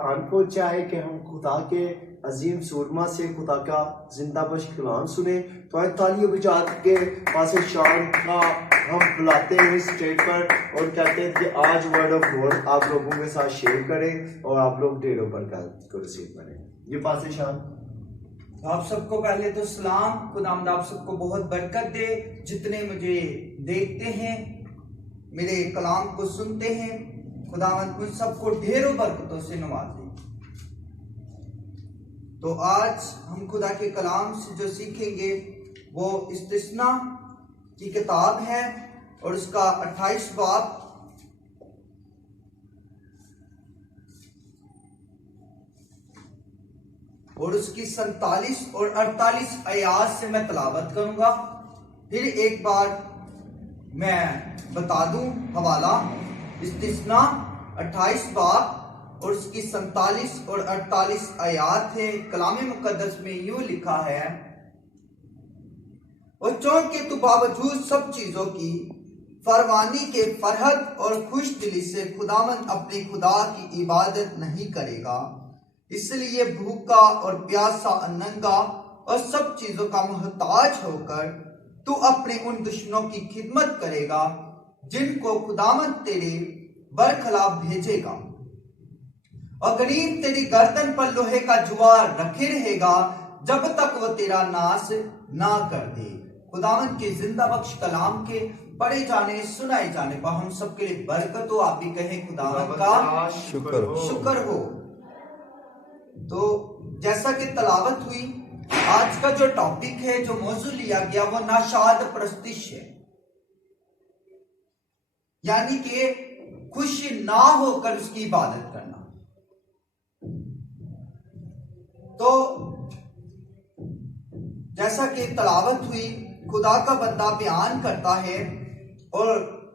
आन पहुंचा है कि हम खुदा के अजीम सूरमा से खुदा का जिंदा बश कलाम सुने। तो आज तालियों बजा के पास शान का हम बुलाते हैं इस स्टेज पर और कहते हैं कि आज वर्ड ऑफ गॉड आप लोगों के साथ शेयर करें और आप लोग ढेरों पर को रिसीव करें। ये पास शान। आप सबको पहले तो सलाम। खुदावंद आप सबको बहुत बरकत दे। जितने मुझे देखते हैं, मेरे कलाम को सुनते हैं, खुदावंद मुझ सबको ढेरों बरकतों से नवाजे। तो आज हम खुदा के कलाम से जो सीखेंगे वो इस्तिस्ना की किताब है और उसका 28 बाब और उसकी 47 और 48 आयात से मैं तलावत करूंगा। फिर एक बार मैं बता दूं हवाला। इस्तिस्ना 28 बाब और उसकी 47 और 48 आयात है। कलाम मुकद्दस में यूं लिखा है, और चौंके तो बावजूद सब चीजों की फरमानी के फरहत और खुश दिली से खुदावंद अपने खुदा की इबादत नहीं करेगा, इसलिए भूखा और प्यासा, नंगा और सब चीजों का मोहताज होकर तू अपने उन दुश्मनों की खिदमत करेगा जिनको खुदावंद तेरे बरखलाफ भेजेगा, और गरीब तेरी गर्दन पर लोहे का जुआर रखे रहेगा जब तक वो तेरा नाश ना कर दे। खुदावंद के जिंदा बख्श कलाम के पढ़े जाने सुनाए जाने पर हम सबके लिए बरकत हो। आप भी कहें खुदावंद का शुक्र हो। तो जैसा कि तलावत हुई, आज का जो टॉपिक है, जो मौजू लिया गया, वो नाशाद परस्तिश है, यानी कि खुश ना होकर उसकी इबादत करना। तो जैसा कि तलावत हुई, खुदा का बंदा बयान करता है और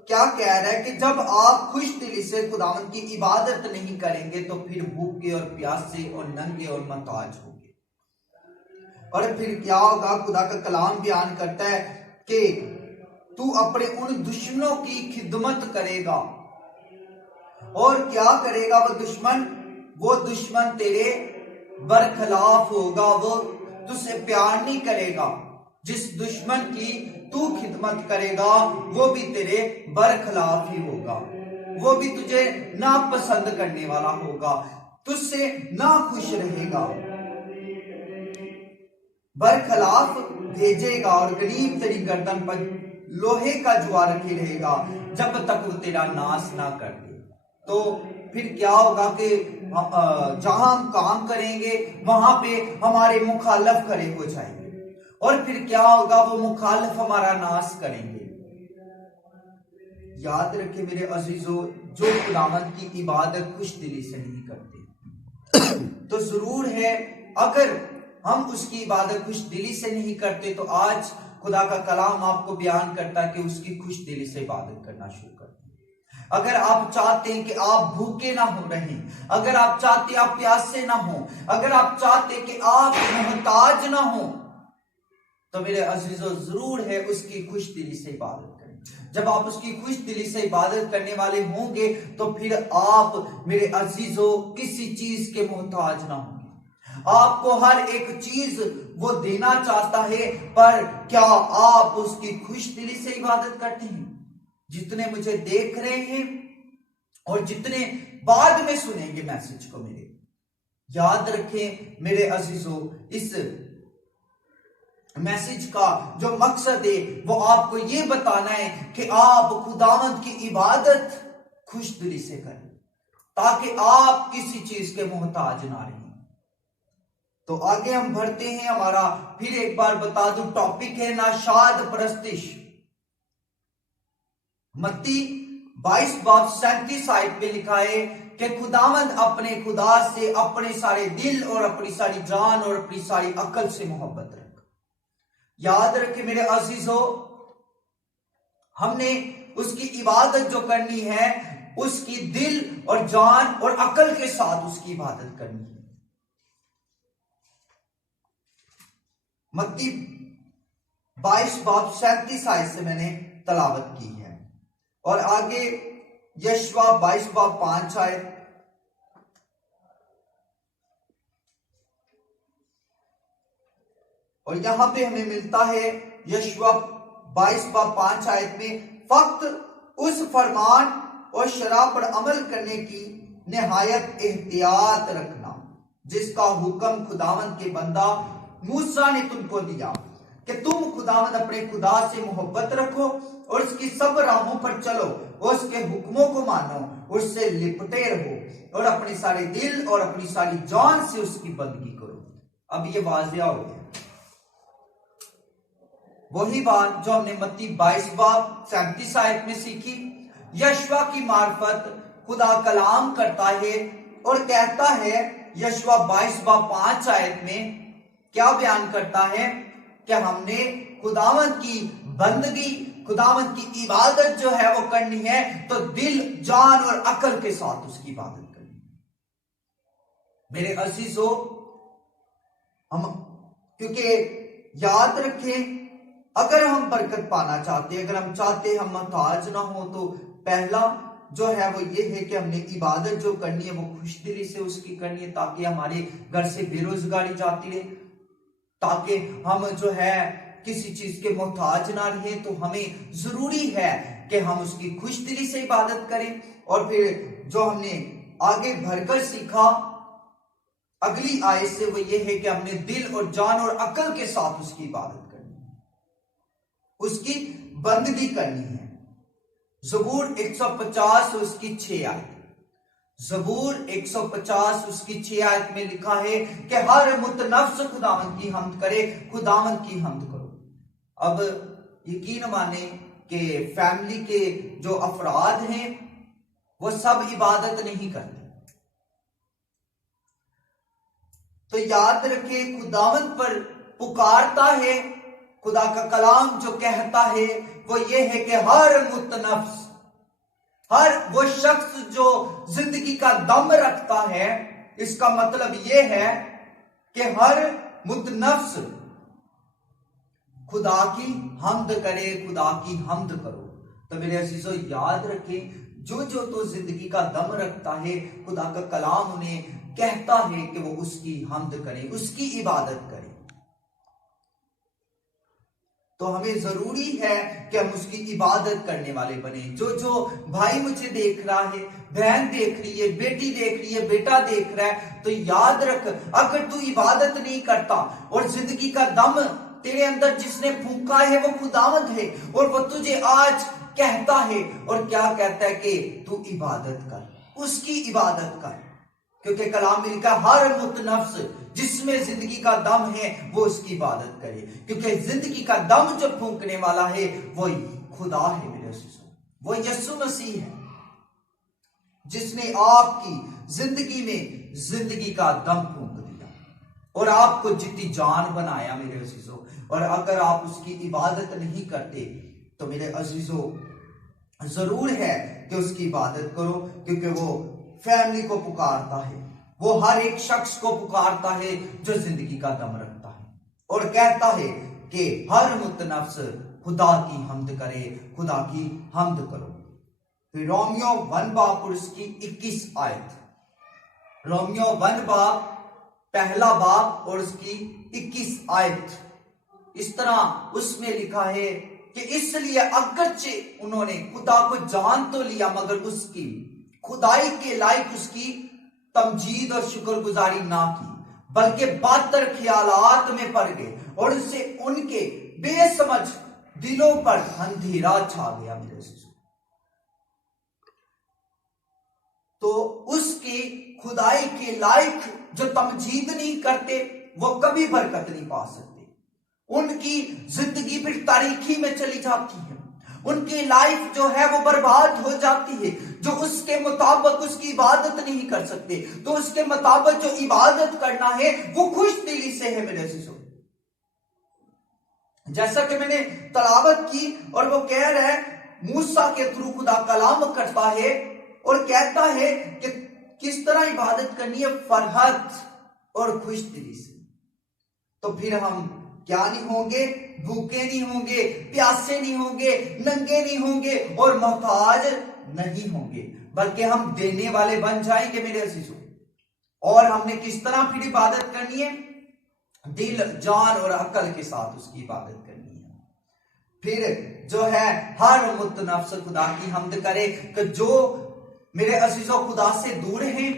क्या कह रहा है कि जब आप खुश दिली से खुदावंद की इबादत नहीं करेंगे तो फिर भूखे और प्यासे और नंगे और मोहताज होंगे। और फिर क्या होगा? खुदा का कलाम बयान करता है कि तू अपने उन दुश्मनों की खिदमत करेगा। और क्या करेगा वो दुश्मन? वो दुश्मन तेरे बरखलाफ होगा, वो तुझसे प्यार नहीं करेगा। जिस दुश्मन की तू खिदमत करेगा वो भी तेरे बरखलाफ ही होगा, वो भी तुझे नापसंद करने वाला होगा, तुझसे ना खुश रहेगा, बरखलाफ भेजेगा और गरीब तेरी गर्दन पर लोहे का जुआर रखे रहेगा जब तक वो तेरा नाश ना कर दे। तो फिर क्या होगा कि जहां हम काम करेंगे वहां पे हमारे मुखालफ खड़े हो जाएंगे, और फिर क्या होगा? वो मुखालिफ हमारा नाश करेंगे। याद रखे मेरे अजीजों, जो खुदावंद की इबादत खुश दिली से नहीं करते तो जरूर है, अगर हम उसकी इबादत खुश दिली से नहीं करते तो आज खुदा का कलाम आपको बयान करता है कि उसकी खुश दिली से इबादत करना शुरू कर। अगर आप चाहते हैं कि आप भूखे ना हो रहे, अगर आप चाहते आप प्यासे ना हो, अगर आप चाहते कि आप मोहताज ना हो, तो मेरे अजीजों जरूर है उसकी खुश दिली से इबादत करें। जब आप उसकी खुश दिली से इबादत करने वाले होंगे तो फिर आप मेरे अजीजों किसी चीज के मोहताज ना होंगे। आपको हर एक चीज वो देना चाहता है, पर क्या आप उसकी खुश दिली से इबादत करते हैं? जितने मुझे देख रहे हैं और जितने बाद में सुनेंगे मैसेज को, मेरे याद रखें मेरे अजीजों, इस मैसेज का जो मकसद है वो आपको ये बताना है कि आप खुदावंद की इबादत खुश दिली से करें ताकि आप किसी चीज के मोहताज ना रहें। तो आगे हम बढ़ते हैं। हमारा फिर एक बार बता दूं टॉपिक है नाशाद परस्तिश। मत्ती 22 बाब 37 आयत में लिखा है कि खुदावंद अपने खुदा से अपने सारे दिल और अपनी सारी जान और अपनी सारी अकल से मोहब्बत रख। याद रखे मेरे अजीजों, हमने उसकी इबादत जो करनी है उसकी दिल और जान और अकल के साथ उसकी इबादत करनी है। मत्ती 22 बाब 37 आयत से मैंने तलावत की है और आगे यशवा 22 बाब 5 आयत और यहां पे हमें मिलता है यशवा 22:5 आयत में, फक्त उस फरमान और शराब पर अमल करने की निहायत एहतियात रखना जिसका हुक्म खुदावंद के बंदा मूसा ने तुमको दिया कि तुम खुदावंद अपने खुदा से मोहब्बत रखो और उसकी सब राहों पर चलो और उसके हुक्मों को मानो, उससे लिपटे रहो और अपने सारे दिल और अपनी सारी जान से उसकी बंदगी करो। अब ये वाजिया हो गया, वही बात जो हमने मत्ती 22:37 आयत में सीखी। यशवा की मार्फत खुदा कलाम करता है और कहता है, यशवा 22:5 आयत में क्या बयान करता है कि हमने खुदावंद की बंदगी, खुदावंद की इबादत जो है वो करनी है तो दिल, जान और अकल के साथ उसकी इबादत करनी है। मेरे अजीजों, हम क्योंकि याद रखें, अगर हम बरकत पाना चाहते, अगर हम चाहते हम मोहताज ना हो, तो पहला जो है वो ये है कि हमने इबादत जो करनी है वो खुशदिली से उसकी करनी है, ताकि हमारे घर से बेरोजगारी जाती रहे, ताकि हम जो है किसी चीज के मोहताज ना रहे। तो हमें जरूरी है कि हम उसकी खुशदिली से इबादत करें। और फिर जो हमने आगे भरकर सीखा अगली आयत से वो ये है कि हमने दिल और जान और अकल के साथ उसकी इबादत करनी है, उसकी बंदगी करनी है। ज़बूर 150 उसकी 6 आयत, ज़बूर 150 उसकी 6 आयत में लिखा है कि हर मुतनफ्स खुदावंद की हम्द करे, खुदावंद की हम्द करो। अब यकीन माने कि फैमिली के जो अफराद हैं वो सब इबादत नहीं करते, तो याद रखे खुदावंद पर पुकारता है। खुदा का कलाम जो कहता है वो ये है कि हर मुतनफ्स, हर वो शख्स जो जिंदगी का दम रखता है, इसका मतलब ये है कि हर मुतनफ्स खुदा की हम्द करे, खुदा की हम्द करो। तो मेरे अजीजों याद रखें, जो जो तो जिंदगी का दम रखता है, खुदा का कलाम उन्हें कहता है कि वो उसकी हम्द करें, उसकी इबादत करें। तो हमें जरूरी है कि हम उसकी इबादत करने वाले बने। जो जो भाई मुझे देख रहा है, बहन देख रही है, बेटी देख रही है, बेटा देख रहा है, तो याद रख, अगर तू इबादत नहीं करता और जिंदगी का दम तेरे अंदर जिसने फूंका है वो खुदावंद है, और वो तुझे आज कहता है और क्या कहता है कि तू इबादत कर, उसकी इबादत कर। क्योंकि कलाम में लिखा हर मुतनफ्स जिसमें जिंदगी का दम है वो उसकी इबादत करे, क्योंकि जिंदगी का दम जो फूंकने वाला है वो खुदा है मेरे अजीजों, वो यीशु मसीह है जिसने आपकी जिंदगी में जिंदगी का दम फूंक दिया और आपको जितनी जान बनाया मेरे अजीजों। और अगर आप उसकी इबादत नहीं करते तो मेरे अजीजों जरूर है कि उसकी इबादत करो, क्योंकि वो फैमिली को पुकारता है, वो हर एक शख्स को पुकारता है जो जिंदगी का दम रखता है, और कहता है कि हर मुतनफ्स खुदा की हम्द करे, खुदा की हम्द करो। फिर रोमियो 1 बाब और उसकी 21 आयत, रोमियो 1 बाब पहला बाब और उसकी 21 आयत, इस तरह उसमें लिखा है कि इसलिए अगरचे उन्होंने खुदा को जान तो लिया मगर उसकी खुदाई के लायक उसकी तमजीद और शुक्रगुजारी ना की, बल्कि बातर ख्यालात में पड़ गए और उससे उनके बेसमझ दिलों पर अंधेरा छा गया मेरे अजीजों। तो उसकी खुदाई के लायक जो तमजीद नहीं करते वो कभी बरकत नहीं पा सकते, उनकी जिंदगी फिर तारीखी में चली जाती है, उनकी लाइफ जो है वो बर्बाद हो जाती है। जो उसके मुताबिक उसकी इबादत नहीं कर सकते, तो उसके मुताबिक जो इबादत करना है वो खुश दिली से है मेरे अजीजों। जैसा कि मैंने तलावत की और वो कह रहा है मूसा के थ्रू खुदा कलाम करता है और कहता है कि किस तरह इबादत करनी है, फरहत और खुश दिली से। तो फिर हम क्या नहीं होंगे, भूखे नहीं होंगे, प्यासे नहीं होंगे, नंगे नहीं होंगे और मोहताज नहीं होंगे, बल्कि हम देने वाले बन जाएंगे मेरे अजीजों। और हमने किस तरह फिर इबादत करनी है, दिल, जान और अकल के साथ उसकी इबादत करनी है। फिर जो है हर मुतनफ्स खुदा की हम्द करे कि जो मेरे अजीजों खुदा से दूर हैं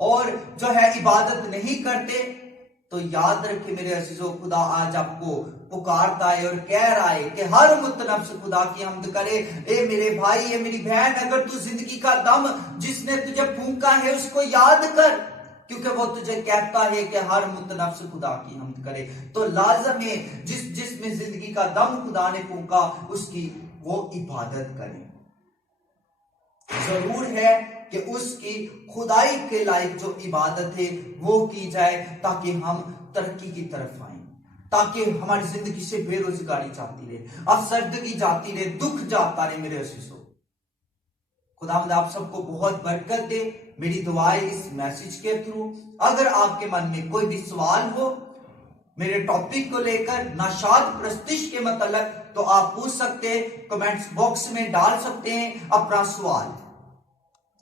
और जो है इबादत नहीं करते, तो याद रखे मेरे अजीजों, खुदा आज आपको पुकारता है और कह रहा है कि हर मुतनफ्स खुदा की हम्द करे। ए मेरे भाई, ए मेरी बहन, अगर तू जिंदगी का दम जिसने तुझे फूंका है उसको याद कर, क्योंकि वो तुझे कहता है कि हर मुतनफ्स खुदा की हम्द करे। तो लाजम है जिसमें जिंदगी का दम खुदा ने फूंका उसकी वो इबादत करे। जरूर है कि उसकी खुदाई के लायक जो इबादत है वो की जाए, ताकि हम तरक्की की तरफ आए, ताकि हमारी जिंदगी से बेरोजगारी जाती रहे, अफसरदगी जाती रहे, दुख जाता रहे। मेरे अजीजों, खुदावंद आप सबको बहुत बरकत दे। मेरी दुआएं इस मैसेज के थ्रू, अगर आपके मन में कोई भी सवाल हो मेरे टॉपिक को लेकर, नाशाद प्रस्तिश के मतलब, तो आप पूछ सकते हैं, कमेंट्स बॉक्स में डाल सकते हैं अपना सवाल,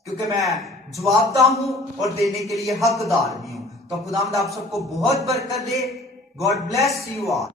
क्योंकि मैं जवाबदा हूं और देने के लिए हकदार भी हूं। तो खुदावंद आप सबको बहुत बरकत दे। God bless you all.